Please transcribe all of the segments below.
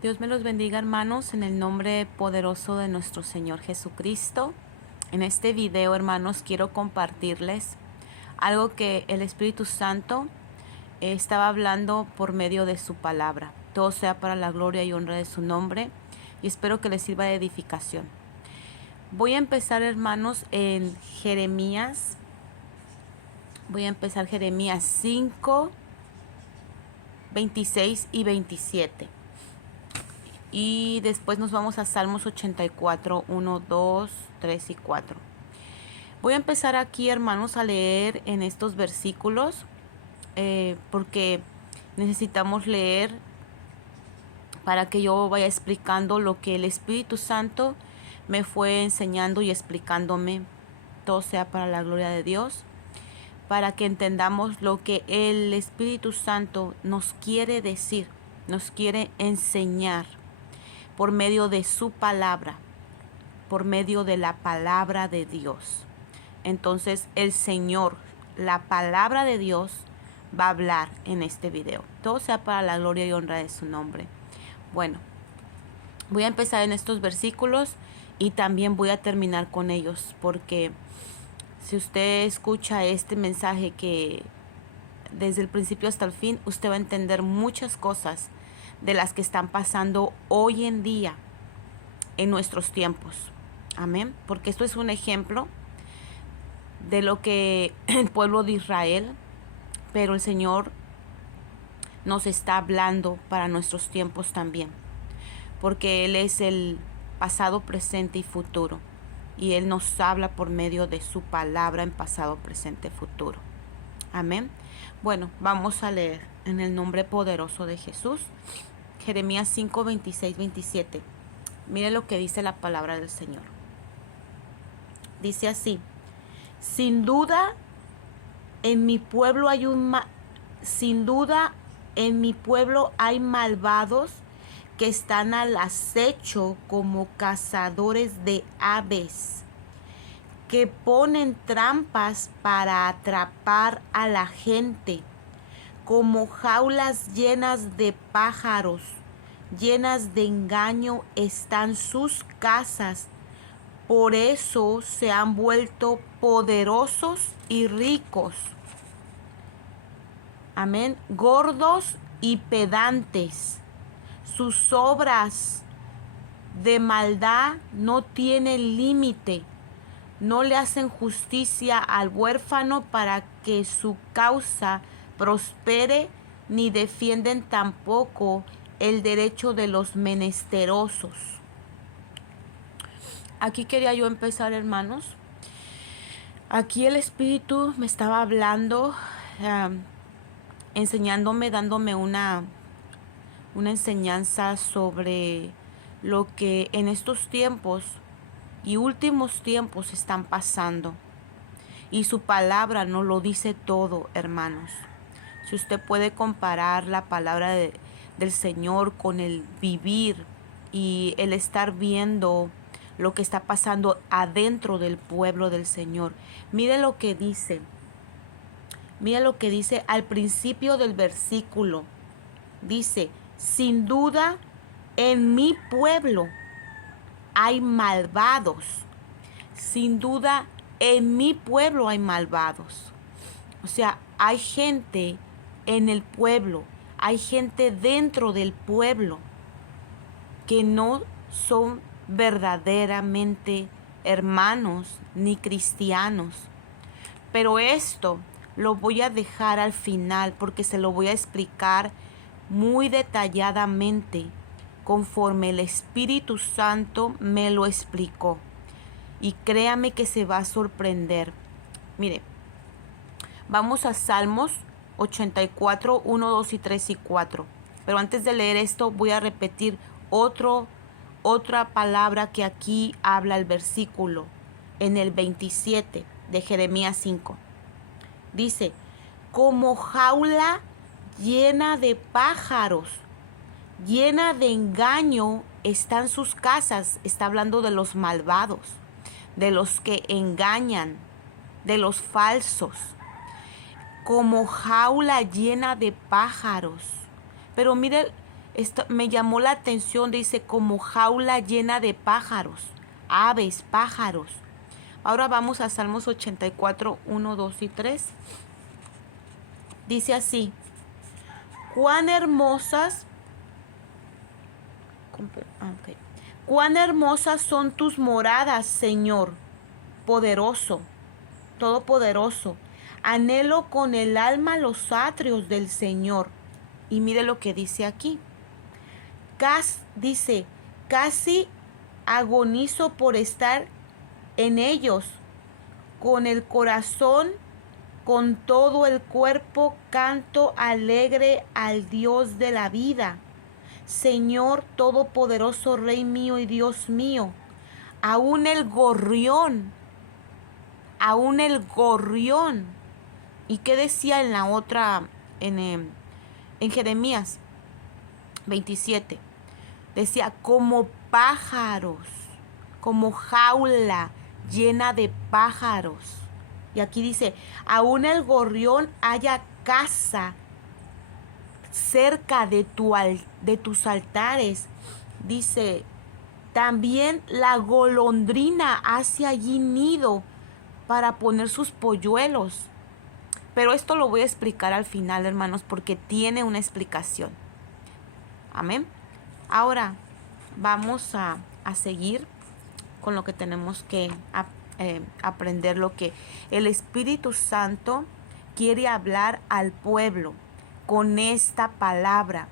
Dios me los bendiga, hermanos, en el nombre poderoso de nuestro Señor Jesucristo. En este video, hermanos, quiero compartirles algo que el Espíritu Santo estaba hablando por medio de su palabra. Todo sea para la gloria y honra de su nombre, y espero que les sirva de edificación. Voy a empezar, hermanos, en Jeremías. Voy a empezar Jeremías 5, 26 y 27. Y después nos vamos a Salmos 84, 1, 2, 3 y 4. Voy a empezar aquí, hermanos, a leer en estos versículos porque necesitamos leer para que yo vaya explicando lo que el Espíritu Santo me fue enseñando y explicándome. Todo sea para la gloria de Dios, para que entendamos lo que el Espíritu Santo nos quiere decir, nos quiere enseñar por medio de su palabra, por medio de la palabra de Dios. Entonces el Señor, la palabra de Dios, va a hablar en este video. Todo sea para la gloria y honra de su nombre. Bueno, voy a empezar en estos versículos y también voy a terminar con ellos, porque si usted escucha este mensaje que desde el principio hasta el fin, usted va a entender muchas cosas de las que están pasando hoy en día en nuestros tiempos. Amén. Porque esto es un ejemplo de lo que el pueblo de Israel, pero el Señor nos está hablando para nuestros tiempos también, porque Él es el pasado, presente y futuro, y Él nos habla por medio de su palabra en pasado, presente, futuro. Amén. Bueno, vamos a leer en el nombre poderoso de Jesús. Jeremías 5, 26, 27. Mire lo que dice la palabra del Señor. Dice así: sin duda en mi pueblo hay malvados que están al acecho como cazadores de aves, que ponen trampas para atrapar a la gente, como jaulas llenas de pájaros, llenas de engaño están sus casas. Por eso se han vuelto poderosos y ricos. Amén. Gordos y pedantes. Sus obras de maldad no tienen límite. No le hacen justicia al huérfano para que su causa prospere, ni defienden tampoco el derecho de los menesterosos. Aquí quería yo empezar, hermanos. Aquí el Espíritu me estaba hablando, enseñándome, dándome una enseñanza sobre lo que en estos tiempos y últimos tiempos están pasando. Y su palabra nos lo dice todo, hermanos. Si usted puede comparar la palabra del Señor con el vivir y el estar viendo lo que está pasando adentro del pueblo del Señor. Mire lo que dice. Mire lo que dice al principio del versículo. Dice: sin duda en mi pueblo hay malvados. Sin duda en mi pueblo hay malvados. O sea, hay gente en el pueblo, hay gente dentro del pueblo que no son verdaderamente hermanos ni cristianos. Pero esto lo voy a dejar al final porque se lo voy a explicar muy detalladamente conforme el Espíritu Santo me lo explicó. Y créame que se va a sorprender. Mire, vamos a Salmos 84, 1, 2 y 3 y 4. Pero antes de leer esto voy a repetir otra palabra que aquí habla el versículo en el 27 de Jeremías 5. Dice: como jaula llena de pájaros, llena de engaño están sus casas. Está hablando de los malvados, de los que engañan, de los falsos. Como jaula llena de pájaros. Pero mire Esto me llamó la atención, dice, como jaula llena de pájaros, aves, pájaros. Ahora vamos a Salmos 84, 1, 2 y 3. Dice así: cuán hermosas, cuán hermosas son tus moradas, Señor, poderoso, todopoderoso. Anhelo con el alma los atrios del Señor. Y mire lo que dice aquí. Dice, casi agonizo por estar en ellos. Con el corazón, con todo el cuerpo, canto alegre al Dios de la vida. Señor todopoderoso, Rey mío y Dios mío, aún el gorrión. ¿Y qué decía en la otra, en Jeremías 27? Decía, como pájaros, como jaula llena de pájaros. Y aquí dice, aún el gorrión haya casa cerca de tus altares. Dice, también la golondrina hace allí nido para poner sus polluelos. Pero esto lo voy a explicar al final, hermanos, porque tiene una explicación. Amén. Ahora vamos a seguir con lo que tenemos que aprender, lo que el Espíritu Santo quiere hablar al pueblo con esta palabra.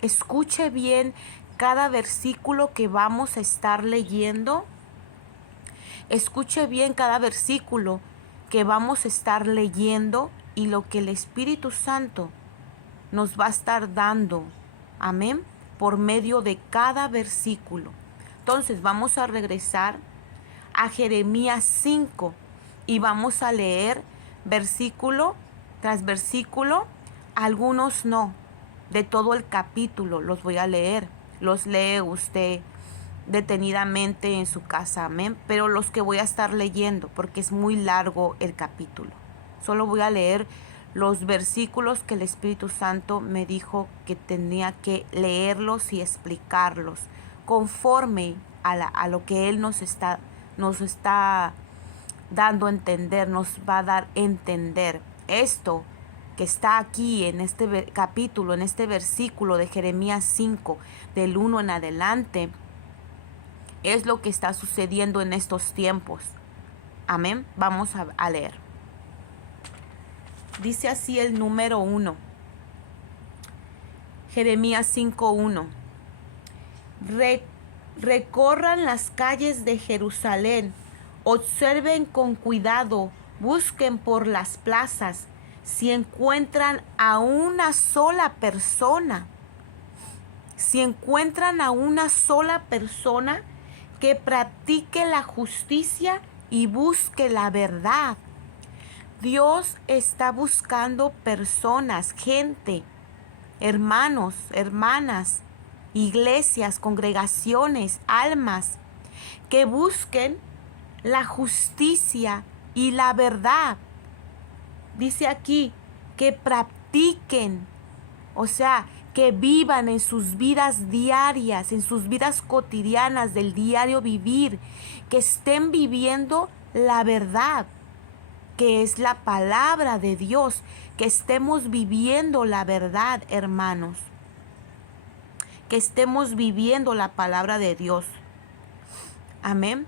Escuche bien cada versículo que vamos a estar leyendo. Escuche bien cada versículo que vamos a estar leyendo y lo que el Espíritu Santo nos va a estar dando. Amén. Por medio de cada versículo. Entonces vamos a regresar a Jeremías 5 y vamos a leer versículo tras versículo. Algunos no, de todo el capítulo los voy a leer. Los lee usted detenidamente en su casa, amén. Pero los que voy a estar leyendo, porque es muy largo el capítulo, solo voy a leer los versículos que el Espíritu Santo me dijo que tenía que leerlos y explicarlos conforme a lo que Él nos está dando a entender, nos va a dar a entender. Esto que está aquí en este capítulo, en este versículo de Jeremías 5, del 1 en adelante, es lo que está sucediendo en estos tiempos. Amén. Vamos a leer. Dice así el número 1. Jeremías 5:1. Recorran las calles de Jerusalén, observen con cuidado, busquen por las plazas, si encuentran a una sola persona. Si encuentran a una sola persona que practique la justicia y busque la verdad. Dios está buscando personas, gente, hermanos, hermanas, iglesias, congregaciones, almas, que busquen la justicia y la verdad. Dice aquí que practiquen, o sea, que vivan en sus vidas diarias, en sus vidas cotidianas del diario vivir, que estén viviendo la verdad, que es la palabra de Dios, que estemos viviendo la verdad, hermanos, que estemos viviendo la palabra de Dios. Amén.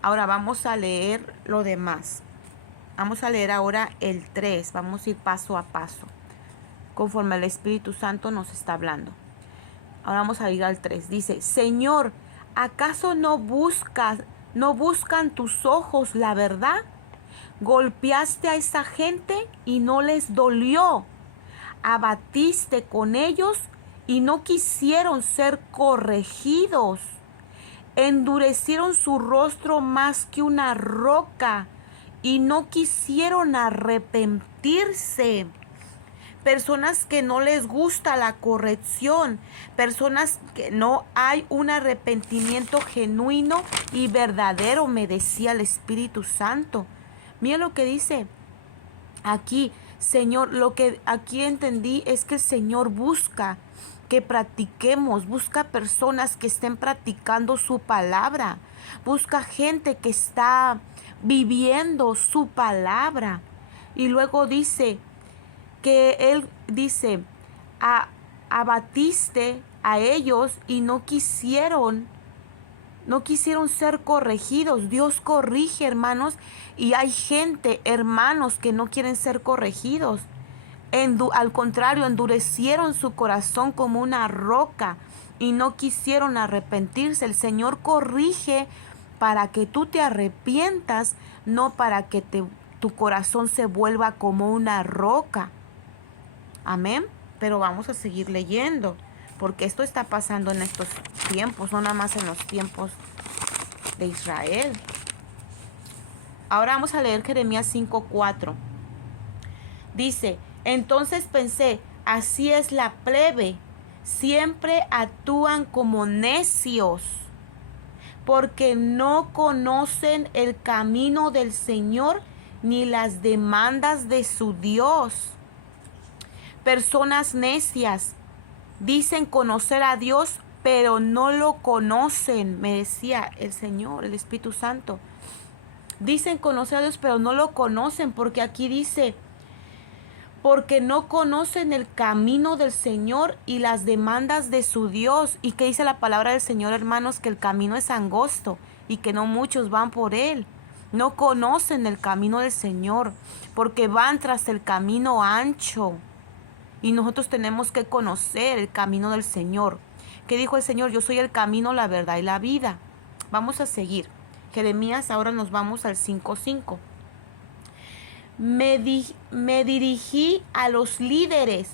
Ahora vamos a leer lo demás. Vamos a leer ahora el 3, vamos a ir paso a paso, conforme el Espíritu Santo nos está hablando. Ahora vamos a ir al 3. Dice, Señor, ¿acaso no buscan tus ojos la verdad? Golpeaste a esa gente y no les dolió. Abatiste con ellos y no quisieron ser corregidos. Endurecieron su rostro más que una roca y no quisieron arrepentirse. Personas que no les gusta la corrección, personas que no hay un arrepentimiento genuino y verdadero, me decía el Espíritu Santo. Mira lo que dice aquí, Señor, lo que aquí entendí es que el Señor busca que practiquemos, busca personas que estén practicando su palabra, busca gente que está viviendo su palabra. Y luego dice que Él dice, abatiste a ellos y no quisieron ser corregidos. Dios corrige, hermanos, y hay gente, hermanos, que no quieren ser corregidos. Al contrario, endurecieron su corazón como una roca y no quisieron arrepentirse. El Señor corrige para que tú te arrepientas, no para que tu corazón se vuelva como una roca. Amén. Pero vamos a seguir leyendo, porque esto está pasando en estos tiempos, no nada más en los tiempos de Israel. Ahora vamos a leer Jeremías 5:4. Dice, entonces pensé, así es la plebe, siempre actúan como necios, porque no conocen el camino del Señor ni las demandas de su Dios. Personas necias dicen conocer a Dios, pero no lo conocen, me decía el Señor, el Espíritu Santo. Dicen conocer a Dios, pero no lo conocen, porque aquí dice, porque no conocen el camino del Señor y las demandas de su Dios. ¿Y qué dice la palabra del Señor, hermanos? Que el camino es angosto y que no muchos van por él. No conocen el camino del Señor, porque van tras el camino ancho. Y nosotros tenemos que conocer el camino del Señor. ¿Qué dijo el Señor? Yo soy el camino, la verdad y la vida. Vamos a seguir. Jeremías, ahora nos vamos al 5:5. Me dirigí a los líderes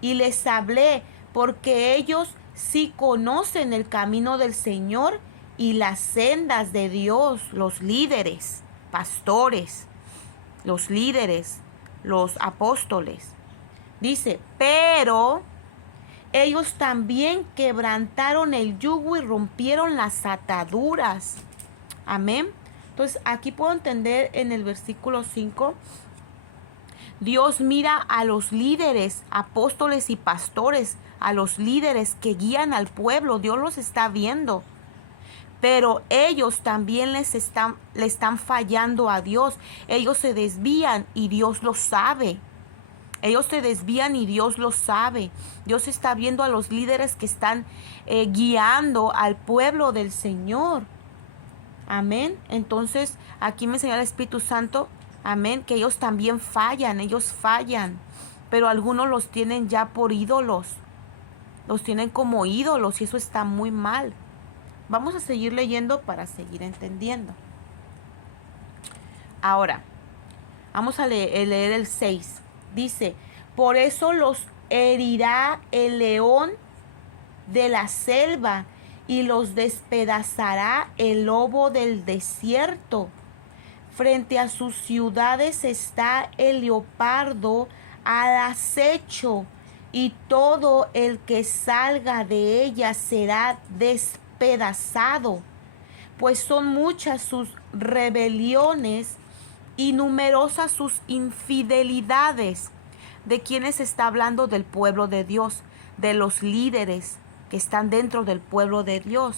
y les hablé, porque ellos sí conocen el camino del Señor y las sendas de Dios. Los líderes, pastores, los líderes, los apóstoles. Dice, pero ellos también quebrantaron el yugo y rompieron las ataduras. Amén. Entonces aquí puedo entender en el versículo 5, Dios mira a los líderes, apóstoles y pastores, a los líderes que guían al pueblo. Dios los está viendo. Pero ellos también le están fallando a Dios. Ellos se desvían y Dios lo sabe. Ellos se desvían y Dios lo sabe. Dios está viendo a los líderes que están guiando al pueblo del Señor. Amén. Entonces, aquí me enseña el Espíritu Santo, amén, que ellos también fallan, ellos fallan. Pero algunos los tienen ya por ídolos. Los tienen como ídolos y eso está muy mal. Vamos a seguir leyendo para seguir entendiendo. Ahora, vamos a leer el 6. Dice, por eso los herirá el león de la selva y los despedazará el lobo del desierto. Frente a sus ciudades está el leopardo al acecho, y todo el que salga de ellas será despedazado, pues son muchas sus rebeliones y numerosas sus infidelidades. ¿De quiénes está hablando? Del pueblo de Dios, de los líderes que están dentro del pueblo de Dios,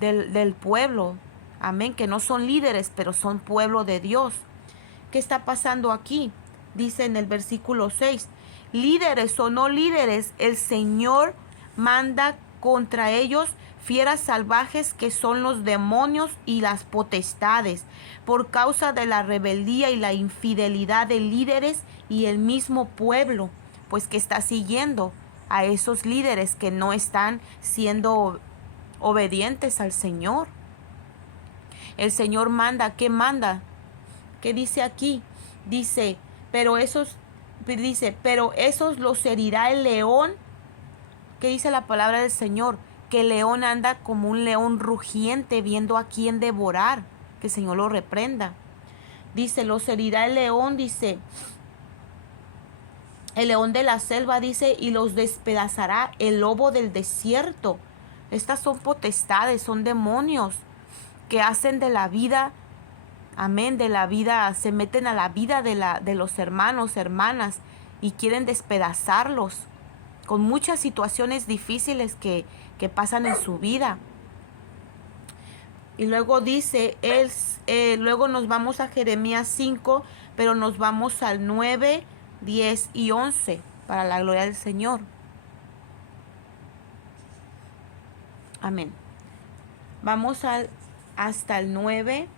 del pueblo, amén, que no son líderes, pero son pueblo de Dios. ¿Qué está pasando aquí? Dice en el versículo 6, líderes o no líderes, el Señor manda contra ellos fieras salvajes que son los demonios y las potestades, por causa de la rebeldía y la infidelidad de líderes y el mismo pueblo, pues que está siguiendo a esos líderes que no están siendo obedientes al Señor. El Señor manda. ¿Qué manda? ¿Qué dice aquí? Dice, pero esos los herirá el león. ¿Qué dice la palabra del Señor? Que el león anda como un león rugiente viendo a quién devorar. Que el Señor lo reprenda. Dice, los herirá el león, dice, el león de la selva, dice, y los despedazará el lobo del desierto. Estas son potestades, son demonios que hacen de la vida amén, de la vida, se meten a la vida de los hermanos, hermanas, y quieren despedazarlos con muchas situaciones difíciles que pasan en su vida. Y luego dice, luego nos vamos a Jeremías 5, pero nos vamos al 9, 10 y 11, para la gloria del Señor. Amén. Vamos hasta el 9.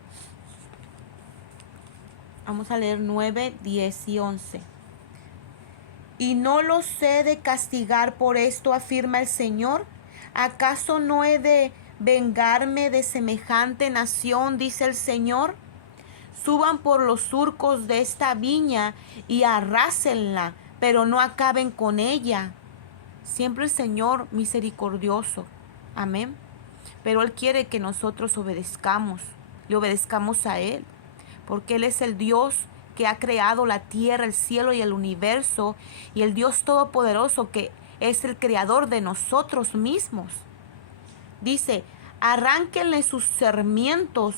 Vamos a leer 9, 10 y 11. Y no los he de castigar por esto, afirma el Señor. ¿Acaso no he de vengarme de semejante nación, dice el Señor? Suban por los surcos de esta viña y arrásenla, pero no acaben con ella. Siempre el Señor misericordioso. Amén. Pero Él quiere que nosotros obedezcamos, le obedezcamos a Él, porque Él es el Dios que ha creado la tierra, el cielo y el universo, y el Dios todopoderoso que es el creador de nosotros mismos. Dice, arránquenle sus sarmientos,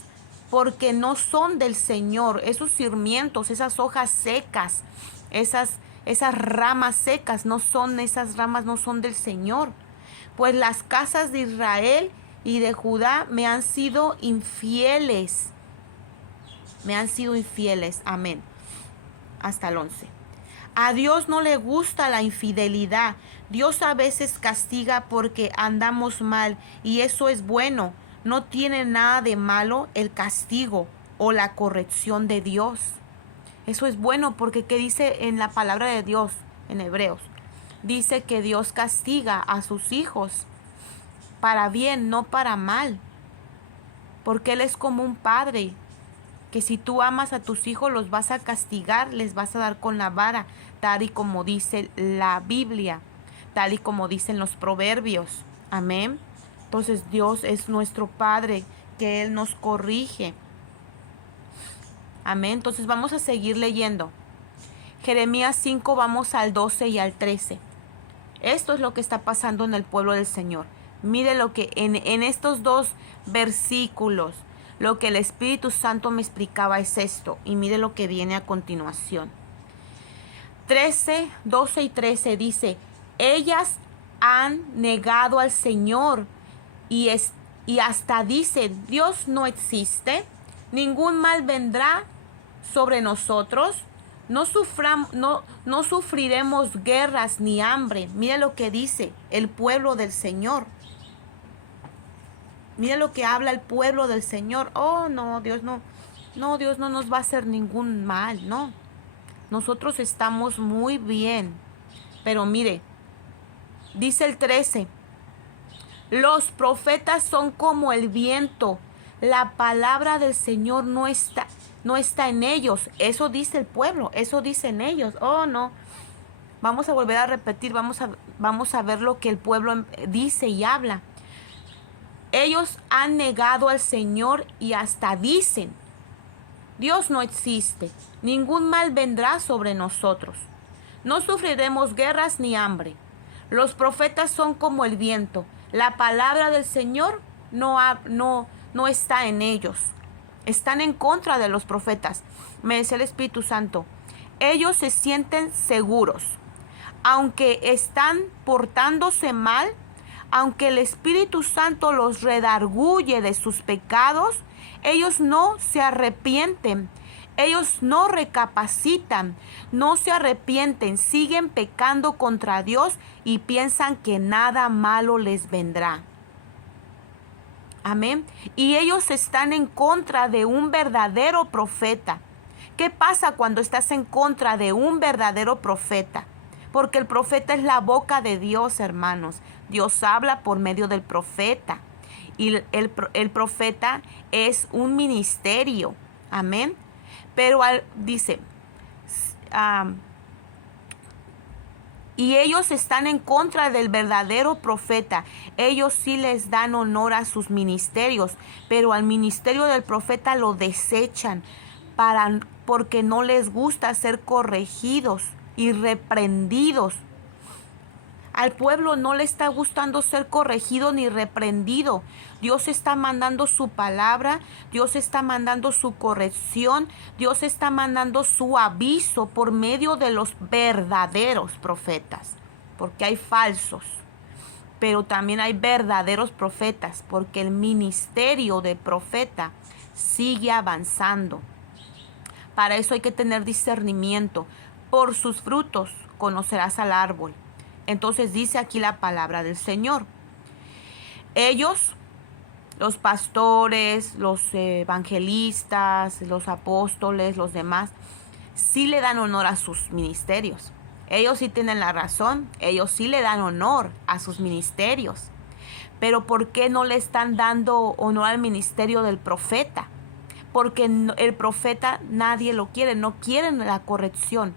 porque no son del Señor. Esos sarmientos, esas hojas secas, esas ramas secas, esas ramas no son del Señor. Pues las casas de Israel y de Judá me han sido infieles. Me han sido infieles. Amén. Hasta el 11. A Dios no le gusta la infidelidad. Dios a veces castiga porque andamos mal, y eso es bueno. No tiene nada de malo el castigo o la corrección de Dios. Eso es bueno porque ¿qué dice en la palabra de Dios en Hebreos? Dice que Dios castiga a sus hijos para bien, no para mal. Porque Él es como un padre, que si tú amas a tus hijos los vas a castigar, les vas a dar con la vara, tal y como dice la Biblia, tal y como dicen los proverbios. Amén. Entonces Dios es nuestro Padre, que Él nos corrige. Amén. Entonces vamos a seguir leyendo. Jeremías 5, vamos al 12 y al 13. Esto es lo que está pasando en el pueblo del Señor. Mire lo que en estos dos versículos, lo que el Espíritu Santo me explicaba es esto. Y mire lo que viene a continuación. 13, 12 y 13 dice, ellas han negado al Señor y hasta dicen, Dios no existe, ningún mal vendrá sobre nosotros, no sufriremos guerras ni hambre. Mire lo que dice el pueblo del Señor. Mire lo que habla el pueblo del Señor. Oh, no, Dios no nos va a hacer ningún mal, no. Nosotros estamos muy bien. Pero mire, dice el 13, los profetas son como el viento, la palabra del Señor no está en ellos. Eso dice el pueblo, eso dicen ellos. Oh, no. Vamos a volver a repetir, vamos a ver lo que el pueblo dice y habla. Ellos han negado al Señor y hasta dicen, Dios no existe, ningún mal vendrá sobre nosotros. No sufriremos guerras ni hambre. Los profetas son como el viento. La palabra del Señor no está en ellos. Están en contra de los profetas. Me dice el Espíritu Santo. Ellos se sienten seguros. Aunque están portándose mal, aunque el Espíritu Santo los redarguye de sus pecados, ellos no se arrepienten. Ellos no recapacitan, no se arrepienten, siguen pecando contra Dios y piensan que nada malo les vendrá. Amén. Y ellos están en contra de un verdadero profeta. ¿Qué pasa cuando estás en contra de un verdadero profeta? Porque el profeta es la boca de Dios, hermanos. Dios habla por medio del profeta. Y el profeta es un ministerio. Amén. Pero dice, y ellos están en contra del verdadero profeta. Ellos sí les dan honor a sus ministerios, pero al ministerio del profeta lo desechan porque no les gusta ser corregidos y reprendidos. Al pueblo no le está gustando ser corregido ni reprendido. Dios está mandando su palabra, Dios está mandando su corrección, Dios está mandando su aviso por medio de los verdaderos profetas, porque hay falsos, pero también hay verdaderos profetas, porque el ministerio de profeta sigue avanzando. Para eso hay que tener discernimiento. Por sus frutos conocerás al árbol. Entonces dice aquí la palabra del Señor. Ellos, los pastores, los evangelistas, los apóstoles, los demás, sí le dan honor a sus ministerios. Ellos sí tienen la razón, ellos sí le dan honor a sus ministerios. Pero ¿por qué no le están dando honor al ministerio del profeta? Porque el profeta nadie lo quiere, no quieren la corrección.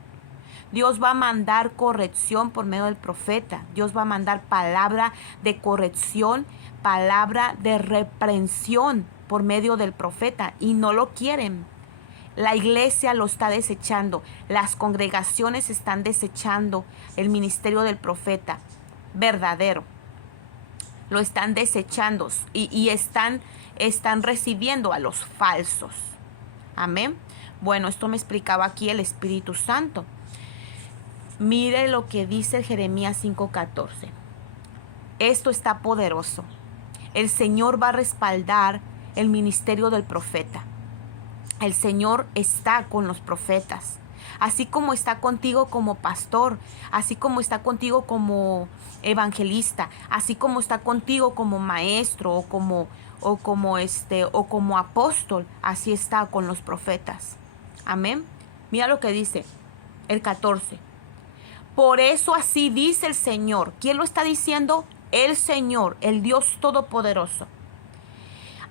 Dios va a mandar corrección por medio del profeta. Dios va a mandar palabra de corrección, palabra de reprensión por medio del profeta. Y no lo quieren. La iglesia lo está desechando. Las congregaciones están desechando el ministerio del profeta verdadero. Lo están desechando y están recibiendo a los falsos. Amén. Bueno, esto me explicaba aquí el Espíritu Santo. Mire lo que dice Jeremías 5:14. Esto está poderoso. El Señor va a respaldar el ministerio del profeta. El Señor está con los profetas. Así como está contigo como pastor, así como está contigo como evangelista, así como está contigo como maestro o como apóstol, así está con los profetas. Amén. Mira lo que dice el 14. Por eso así dice el Señor. ¿Quién lo está diciendo? El Señor, el Dios Todopoderoso.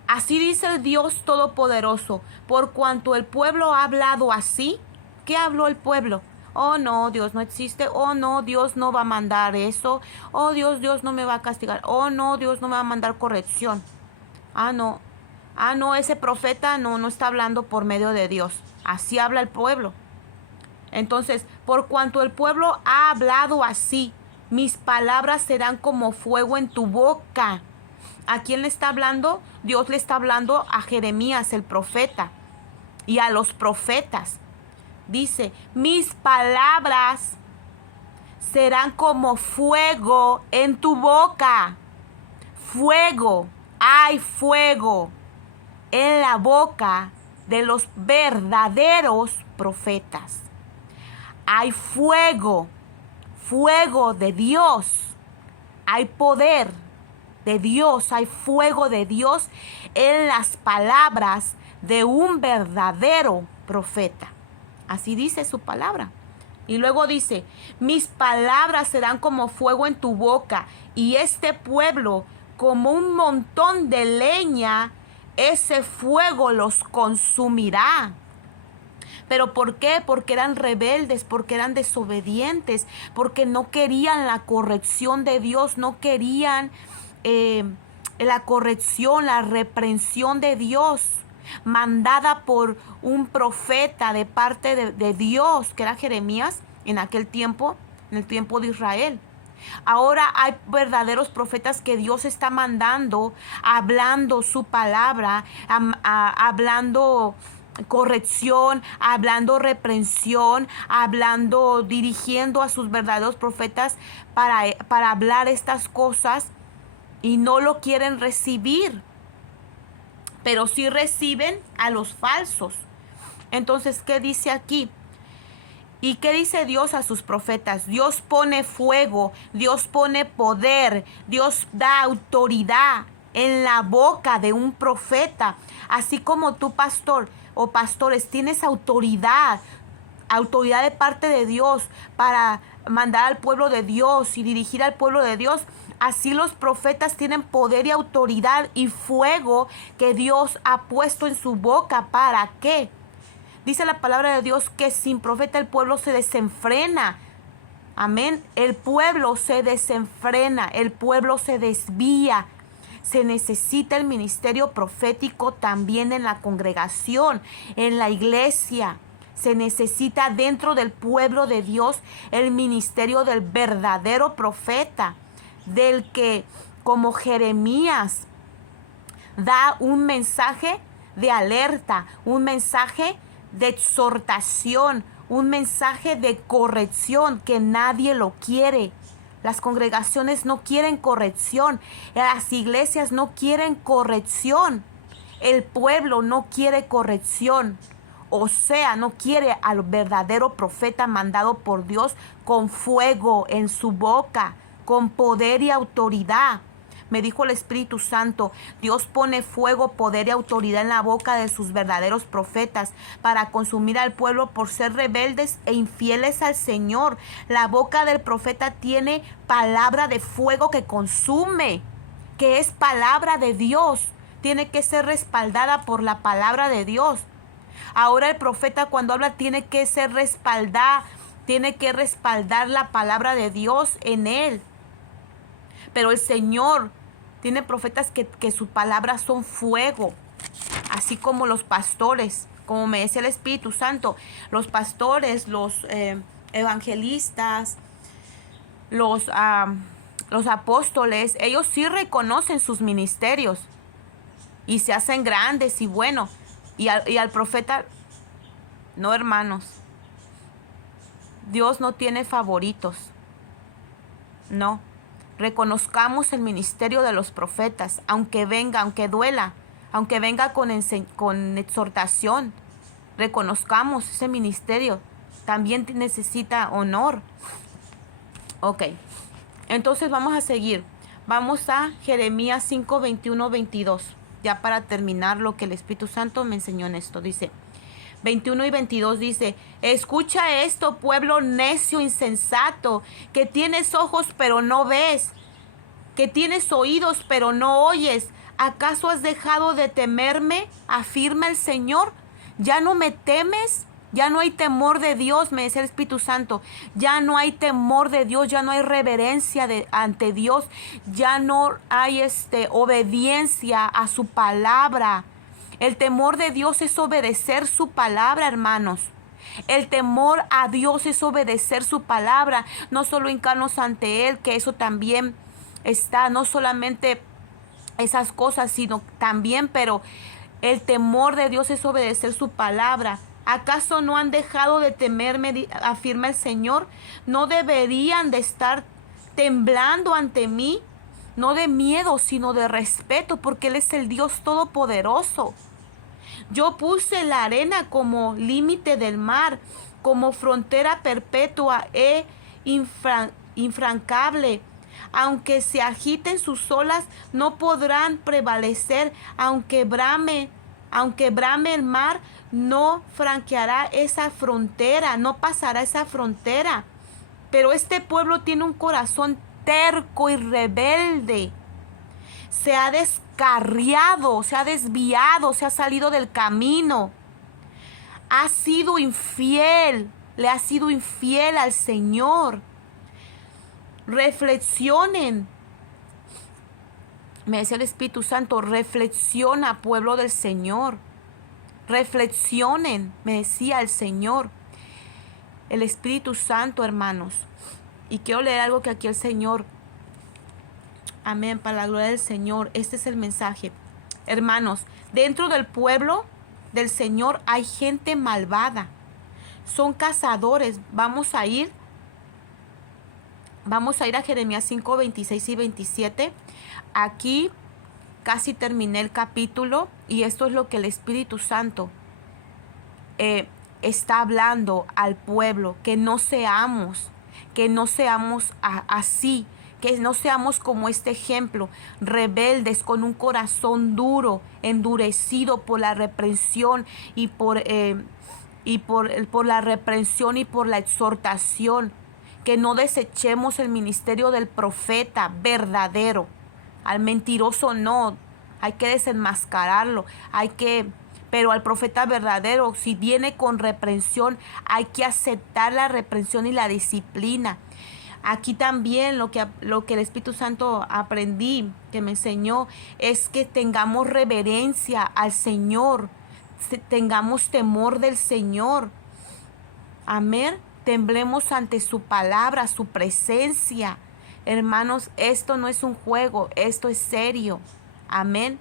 Así dice el Dios Todopoderoso. Por cuanto el pueblo ha hablado así. ¿Qué habló el pueblo? Oh no, Dios no existe. Oh no, Dios no va a mandar eso. Oh Dios no me va a castigar. Oh no, Dios no me va a mandar corrección. Ah no, ese profeta no está hablando por medio de Dios. Así habla el pueblo. Entonces, por cuanto el pueblo ha hablado así, mis palabras serán como fuego en tu boca. ¿A quién le está hablando? Dios le está hablando a Jeremías, el profeta, y a los profetas. Dice, mis palabras serán como fuego en tu boca. Fuego, hay fuego en la boca de los verdaderos profetas. Hay fuego, fuego de Dios. Hay poder de Dios, hay fuego de Dios en las palabras de un verdadero profeta. Así dice su palabra. Y luego dice, mis palabras serán como fuego en tu boca y este pueblo como un montón de leña, ese fuego los consumirá. ¿Pero por qué? Porque eran rebeldes, porque eran desobedientes, porque no querían la corrección de Dios, no querían la corrección, la reprensión de Dios, mandada por un profeta de parte de Dios, que era Jeremías en aquel tiempo, en el tiempo de Israel. Ahora hay verdaderos profetas que Dios está mandando, hablando su palabra, hablando corrección, hablando reprensión, dirigiendo a sus verdaderos profetas para hablar estas cosas, y no lo quieren recibir, pero sí reciben a los falsos. Entonces, ¿qué dice aquí? ¿Y qué dice Dios a sus profetas? Dios pone fuego, Dios pone poder, Dios da autoridad en la boca de un profeta. Así como tú, pastor o pastores, tienes autoridad de parte de Dios para mandar al pueblo de Dios y dirigir al pueblo de Dios. Así los profetas tienen poder y autoridad y fuego que Dios ha puesto en su boca. ¿Para qué? Dice la palabra de Dios que sin profeta el pueblo se desenfrena. Amén. El pueblo se desenfrena, el pueblo se desvía. Se necesita el ministerio profético también en la congregación, en la iglesia. Se necesita dentro del pueblo de Dios el ministerio del verdadero profeta, del que, como Jeremías, da un mensaje de alerta, un mensaje de exhortación, un mensaje de corrección que nadie lo quiere. Las congregaciones no quieren corrección, las iglesias no quieren corrección, el pueblo no quiere corrección. O sea, no quiere al verdadero profeta mandado por Dios con fuego en su boca, con poder y autoridad. Me dijo el Espíritu Santo, Dios pone fuego, poder y autoridad en la boca de sus verdaderos profetas para consumir al pueblo por ser rebeldes e infieles al Señor. La boca del profeta tiene palabra de fuego que consume, que es palabra de Dios. Tiene que ser respaldada por la palabra de Dios. Ahora el profeta cuando habla tiene que ser respaldada, tiene que respaldar la palabra de Dios en él. Pero el Señor tiene profetas que su palabra son fuego, así como los pastores, como me decía el Espíritu Santo, los pastores, los evangelistas, los apóstoles, ellos sí reconocen sus ministerios y se hacen grandes y bueno, y al profeta, no, hermanos, Dios no tiene favoritos, no. Reconozcamos el ministerio de los profetas, aunque venga, aunque duela, aunque venga con exhortación. Reconozcamos ese ministerio. También necesita honor. Ok, entonces vamos a seguir. Vamos a Jeremías 5, 21, 22. Ya para terminar lo que el Espíritu Santo me enseñó en esto. Dice 21 y 22 dice, escucha esto, pueblo necio, insensato, que tienes ojos pero no ves, que tienes oídos pero no oyes. ¿Acaso has dejado de temerme? Afirma el Señor. ¿Ya no me temes? Ya no hay temor de Dios, me decía el Espíritu Santo. Ya no hay temor de Dios, ya no hay reverencia ante Dios, ya no hay obediencia a su palabra. El temor de Dios es obedecer su palabra, hermanos. El temor a Dios es obedecer su palabra. No solo hincarnos ante Él, que eso también está, no solamente esas cosas, sino también, pero el temor de Dios es obedecer su palabra. ¿Acaso no han dejado de temerme? Afirma el Señor. ¿No deberían de estar temblando ante mí? No de miedo, sino de respeto, porque Él es el Dios todopoderoso. Yo puse la arena como límite del mar, como frontera perpetua e infrancable. Aunque se agiten sus olas, no podrán prevalecer. Aunque brame el mar, no franqueará esa frontera, no pasará esa frontera. Pero este pueblo tiene un corazón terco y rebelde. Se ha descarriado, se ha desviado, se ha salido del camino. Ha sido infiel, le ha sido infiel al Señor. Reflexionen. Me decía el Espíritu Santo, reflexiona, pueblo del Señor. Reflexionen, me decía el Señor. El Espíritu Santo, hermanos. Y quiero leer algo que aquí el Señor... Amén, para la gloria del Señor. Este es el mensaje. Hermanos, dentro del pueblo del Señor hay gente malvada. Son cazadores. Vamos a ir a Jeremías 5, 26 y 27. Aquí casi terminé el capítulo y esto es lo que el Espíritu Santo está hablando al pueblo. Que no seamos así. Que no seamos como este ejemplo, rebeldes, con un corazón duro, endurecido por la reprensión y por la reprensión y por la exhortación. Que no desechemos el ministerio del profeta verdadero. Al mentiroso no, hay que desenmascararlo, pero al profeta verdadero, si viene con reprensión, hay que aceptar la reprensión y la disciplina. Aquí también lo que el Espíritu Santo aprendí, que me enseñó, es que tengamos reverencia al Señor, tengamos temor del Señor. Amén. Temblemos ante su palabra, su presencia. Hermanos, esto no es un juego, esto es serio. Amén.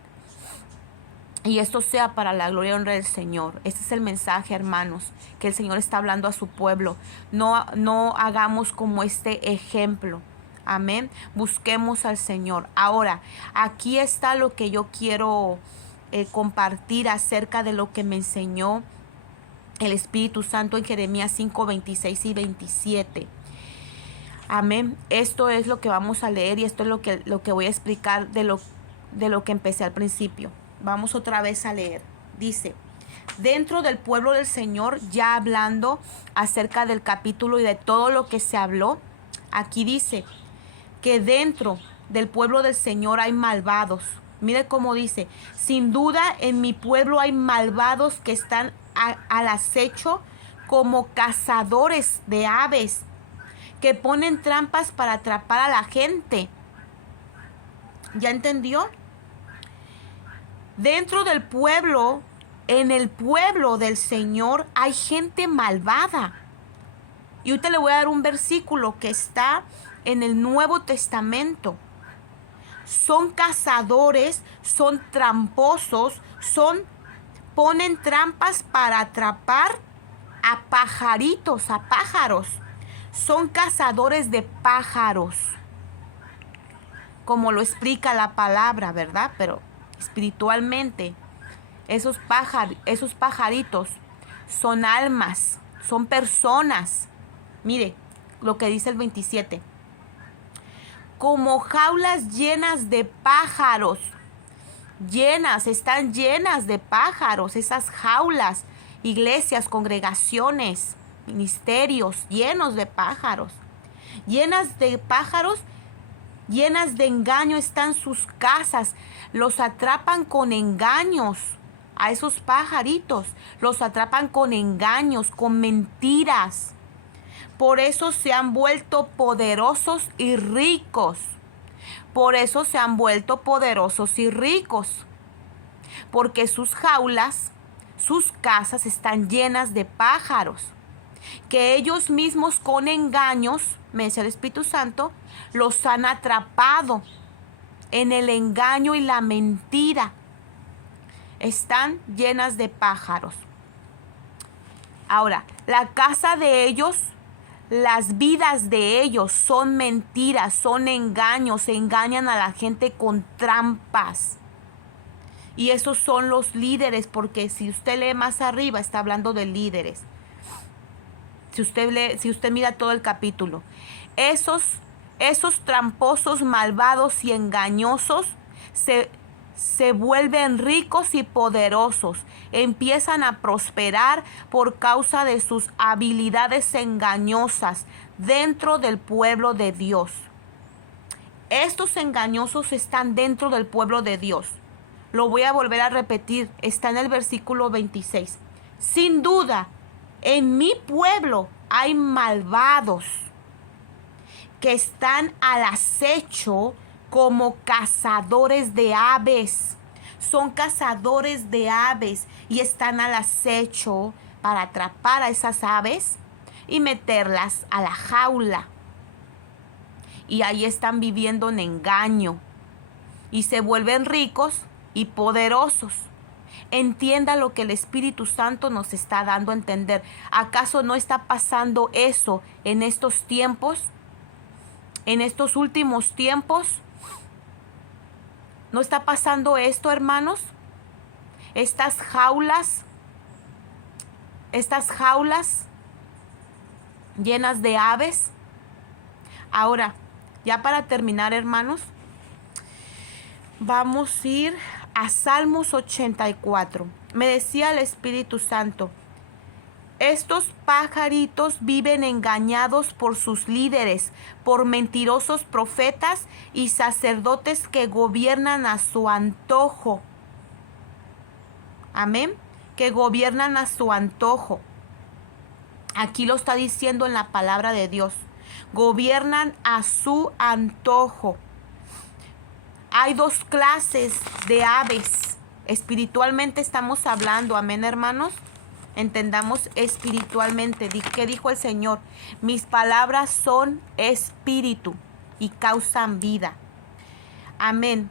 Y esto sea para la gloria y honra del Señor. Este es el mensaje, hermanos, que el Señor está hablando a su pueblo. No hagamos como este ejemplo. Amén. Busquemos al Señor. Ahora, aquí está lo que yo quiero compartir acerca de lo que me enseñó el Espíritu Santo en Jeremías 5, 26 y 27. Amén. Esto es lo que vamos a leer y esto es lo que voy a explicar de lo que empecé al principio. Vamos otra vez a leer. Dice, dentro del pueblo del Señor, ya hablando acerca del capítulo y de todo lo que se habló, aquí dice que dentro del pueblo del Señor hay malvados. Mire cómo dice, sin duda en mi pueblo hay malvados que están al acecho como cazadores de aves, que ponen trampas para atrapar a la gente. ¿Ya entendió? Dentro del pueblo, en el pueblo del Señor hay gente malvada. Y ahorita le voy a dar un versículo que está en el Nuevo Testamento. Son cazadores, son tramposos, ponen trampas para atrapar a pajaritos, a pájaros. Son cazadores de pájaros, como lo explica la palabra, ¿verdad? Pero espiritualmente, esos pajaritos son almas, son personas. Mire lo que dice el 27. Como jaulas llenas de pájaros. Están llenas de pájaros, esas jaulas, iglesias, congregaciones, ministerios llenos de pájaros. Llenas de pájaros, llenas de engaño están sus casas. Los atrapan con engaños. A esos pajaritos los atrapan con engaños, con mentiras. Por eso se han vuelto poderosos y ricos. Por eso se han vuelto poderosos y ricos. Porque sus jaulas, sus casas están llenas de pájaros. Que ellos mismos con engaños, me dice el Espíritu Santo, los han atrapado en el engaño y la mentira. Están llenas de pájaros. Ahora, la casa de ellos, las vidas de ellos son mentiras, son engaños, engañan a la gente con trampas. Y esos son los líderes, porque si usted lee más arriba, está hablando de líderes. Si usted mira todo el capítulo, esos tramposos, malvados y engañosos se vuelven ricos y poderosos. Empiezan a prosperar por causa de sus habilidades engañosas dentro del pueblo de Dios. Estos engañosos están dentro del pueblo de Dios. Lo voy a volver a repetir. Está en el versículo 26. Sin duda, en mi pueblo hay malvados que están al acecho como cazadores de aves. Son cazadores de aves y están al acecho para atrapar a esas aves y meterlas a la jaula. Y ahí están viviendo en engaño y se vuelven ricos y poderosos. Entienda lo que el Espíritu Santo nos está dando a entender. ¿Acaso no está pasando eso en estos tiempos? En estos últimos tiempos. ¿No está pasando esto, hermanos? Estas jaulas llenas de aves. Ahora, ya para terminar, hermanos, vamos a ir a Salmos 84. Me decía el Espíritu Santo, estos pajaritos viven engañados por sus líderes, por mentirosos profetas y sacerdotes que gobiernan a su antojo. Amén. Que gobiernan a su antojo. Aquí lo está diciendo en la palabra de Dios. Gobiernan a su antojo. Hay dos clases de aves. Espiritualmente estamos hablando. Amén, hermanos. Entendamos espiritualmente. ¿Qué dijo el Señor? Mis palabras son espíritu y causan vida. Amén.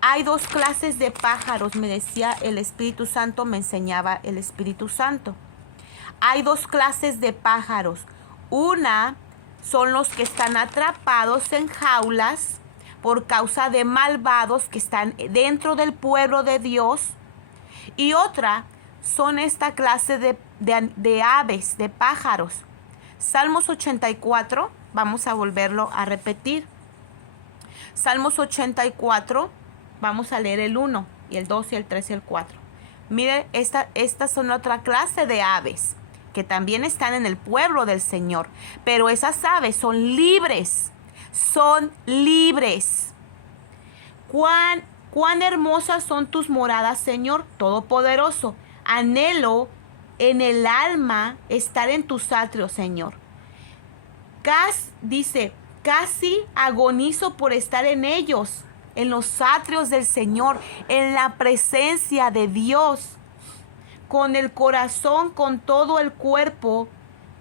Hay dos clases de pájaros, me decía el Espíritu Santo, me enseñaba el Espíritu Santo. Hay dos clases de pájaros. Una son los que están atrapados en jaulas por causa de malvados que están dentro del pueblo de Dios. Y otra son esta clase de aves, de pájaros. Salmos 84, vamos a volverlo a repetir. Salmos 84, vamos a leer el 1 y el 2 y el 3 y el 4. Mire, estas son otra clase de aves que también están en el pueblo del Señor. Pero esas aves son libres, son libres. Cuán hermosas son tus moradas, Señor Todopoderoso. Anhelo en el alma estar en tus atrios, Señor. Dice, casi agonizo por estar en ellos, en los atrios del Señor, en la presencia de Dios. Con el corazón, con todo el cuerpo,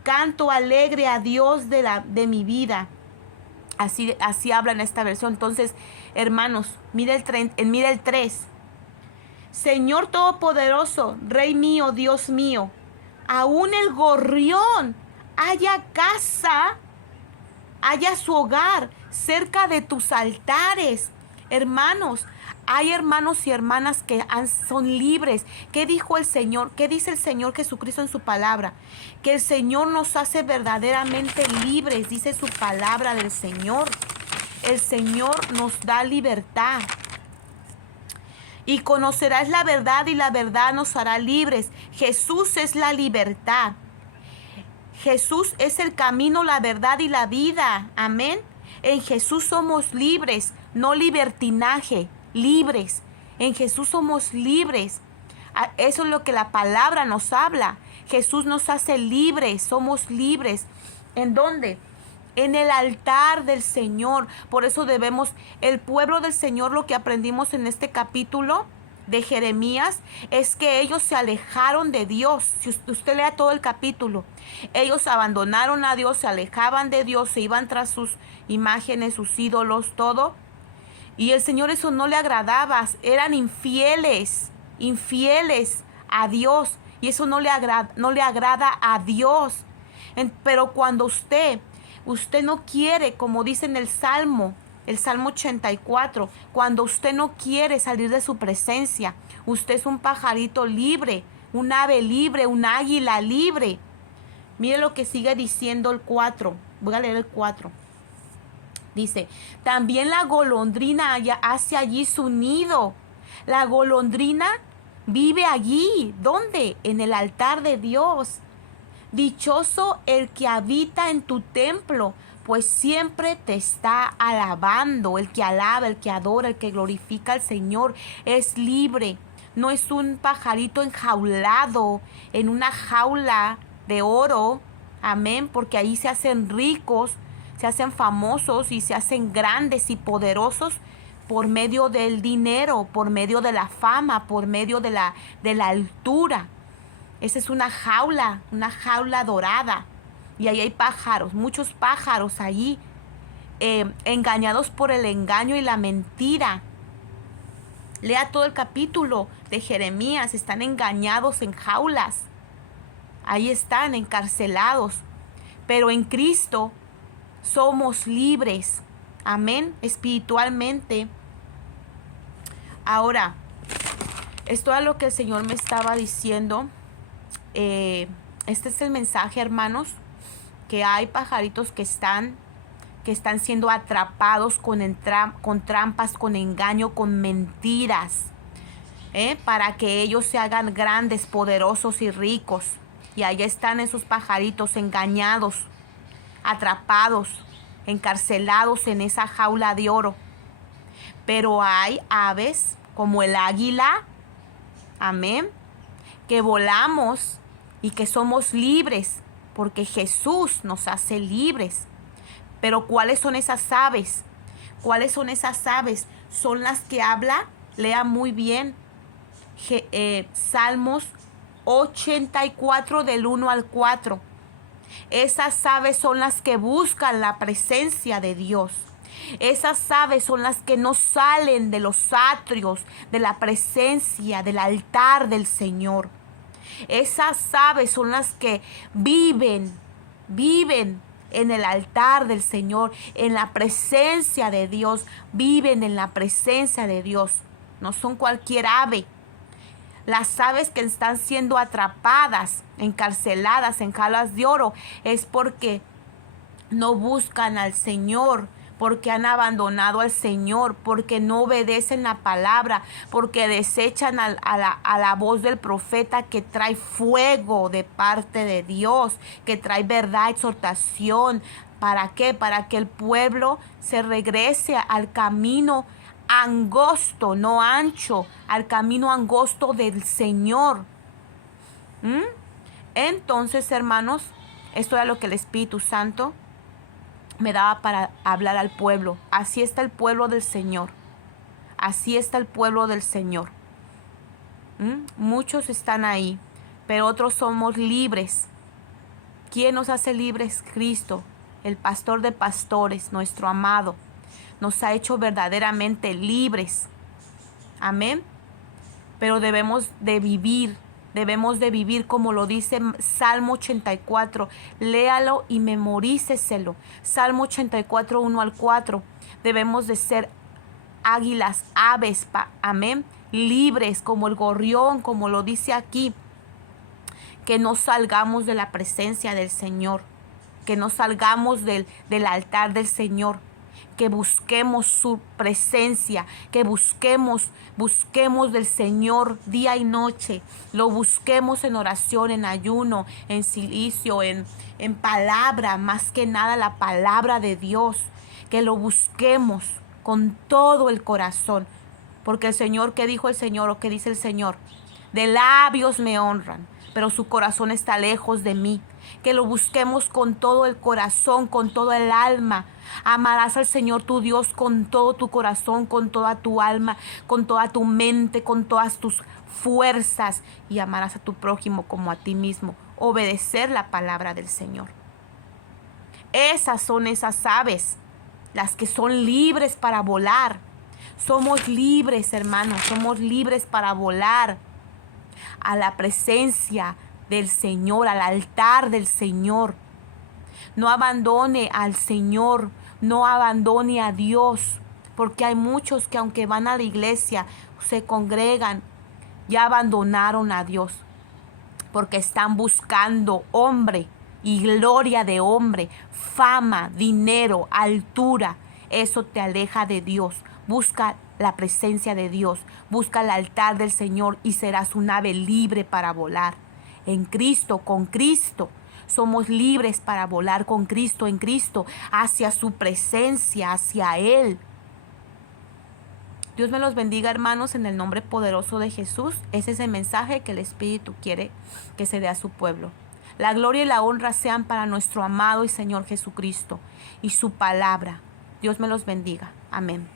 canto alegre a Dios de mi vida. Así habla en esta versión. Entonces, hermanos, mira el 3. Señor Todopoderoso, Rey mío, Dios mío, aún el gorrión haya casa, haya su hogar cerca de tus altares. Hermanos, hay hermanos y hermanas que son libres. ¿Qué dijo el Señor? ¿Qué dice el Señor Jesucristo en su palabra? Que el Señor nos hace verdaderamente libres, dice su palabra del Señor. El Señor nos da libertad. Y conocerás la verdad y la verdad nos hará libres. Jesús es la libertad. Jesús es el camino, la verdad y la vida. Amén. En Jesús somos libres, no libertinaje, libres. En Jesús somos libres. Eso es lo que la palabra nos habla. Jesús nos hace libres, somos libres. ¿En dónde? En el altar del Señor. Por eso el pueblo del Señor, lo que aprendimos en este capítulo de Jeremías, es que ellos se alejaron de Dios. Si usted lea todo el capítulo, ellos abandonaron a Dios, se alejaban de Dios, se iban tras sus imágenes, sus ídolos, todo. Y el Señor eso no le agradaba, eran infieles a Dios. Y eso no le agrada a Dios. Pero cuando usted no quiere, como dice en el Salmo 84, cuando usted no quiere salir de su presencia, usted es un pajarito libre, un ave libre, un águila libre. Mire lo que sigue diciendo el 4. Voy a leer el 4. Dice, también la golondrina hace allí su nido. La golondrina vive allí. ¿Dónde? En el altar de Dios. Dichoso el que habita en tu templo, pues siempre te está alabando. El que alaba, el que adora, el que glorifica al Señor es libre. No es un pajarito enjaulado en una jaula de oro. Amén, porque ahí se hacen ricos, se hacen famosos y se hacen grandes y poderosos por medio del dinero, por medio de la fama, por medio de la altura. Esa es una jaula dorada. Y ahí hay pájaros, muchos pájaros allí, engañados por el engaño y la mentira. Lea todo el capítulo de Jeremías, están engañados en jaulas. Ahí están encarcelados. Pero en Cristo somos libres. Amén, espiritualmente. Ahora, esto es lo que el Señor me estaba diciendo. Este es el mensaje, hermanos, que hay pajaritos que están siendo atrapados con trampas, con engaño, con mentiras, para que ellos se hagan grandes, poderosos y ricos. Y ahí están esos pajaritos engañados, atrapados, encarcelados en esa jaula de oro. Pero hay aves como el águila, amén, que volamos y que somos libres, porque Jesús nos hace libres. Pero ¿cuáles son esas aves? ¿Cuáles son esas aves? Son las que habla, lea muy bien, Salmos 84 del 1 al 4. Esas aves son las que buscan la presencia de Dios. Esas aves son las que no salen de los atrios, de la presencia, del altar del Señor. Esas aves son las que viven en el altar del Señor, en la presencia de Dios, viven en la presencia de Dios. No son cualquier ave. Las aves que están siendo atrapadas, encarceladas en jaulas de oro, es porque no buscan al Señor, porque han abandonado al Señor, porque no obedecen la palabra, porque desechan a la voz del profeta que trae fuego de parte de Dios, que trae verdad, exhortación. ¿Para qué? Para que el pueblo se regrese al camino angosto, no ancho, al camino angosto del Señor. Entonces, hermanos, esto era lo que el Espíritu Santo me daba para hablar al pueblo. Así está el pueblo del Señor. Así está el pueblo del Señor. Muchos están ahí, pero otros somos libres. ¿Quién nos hace libres? Cristo, el pastor de pastores, nuestro amado. Nos ha hecho verdaderamente libres. Amén. Pero debemos de vivir como lo dice Salmo 84. Léalo y memoríceselo. Salmo 84, 1 al 4. Debemos de ser águilas, aves, amén, libres como el gorrión, como lo dice aquí. Que no salgamos de la presencia del Señor. Que no salgamos del altar del Señor. Que busquemos su presencia, que busquemos del Señor día y noche, lo busquemos en oración, en ayuno, en silicio, en palabra, más que nada la palabra de Dios, que lo busquemos con todo el corazón, porque el Señor, ¿qué dijo el Señor o qué dice el Señor? De labios me honran, pero su corazón está lejos de mí. Que lo busquemos con todo el corazón, con todo el alma. Amarás al Señor tu Dios con todo tu corazón, con toda tu alma, con toda tu mente, con todas tus fuerzas. Y amarás a tu prójimo como a ti mismo. Obedecer la palabra del Señor. Esas son esas aves, las que son libres para volar. Somos libres, hermanos, somos libres para volar a la presencia del Señor, al altar del Señor. No abandone al Señor, no abandone a Dios, porque hay muchos que aunque van a la iglesia, se congregan, ya abandonaron a Dios, porque están buscando hombre y gloria de hombre, fama, dinero, altura. Eso te aleja de Dios. Busca la presencia de Dios, busca el altar del Señor y serás un ave libre para volar. En Cristo, con Cristo, somos libres para volar con Cristo, en Cristo, hacia su presencia, hacia Él. Dios me los bendiga, hermanos, en el nombre poderoso de Jesús. Ese es el mensaje que el Espíritu quiere que se dé a su pueblo. La gloria y la honra sean para nuestro amado y Señor Jesucristo y su palabra. Dios me los bendiga. Amén.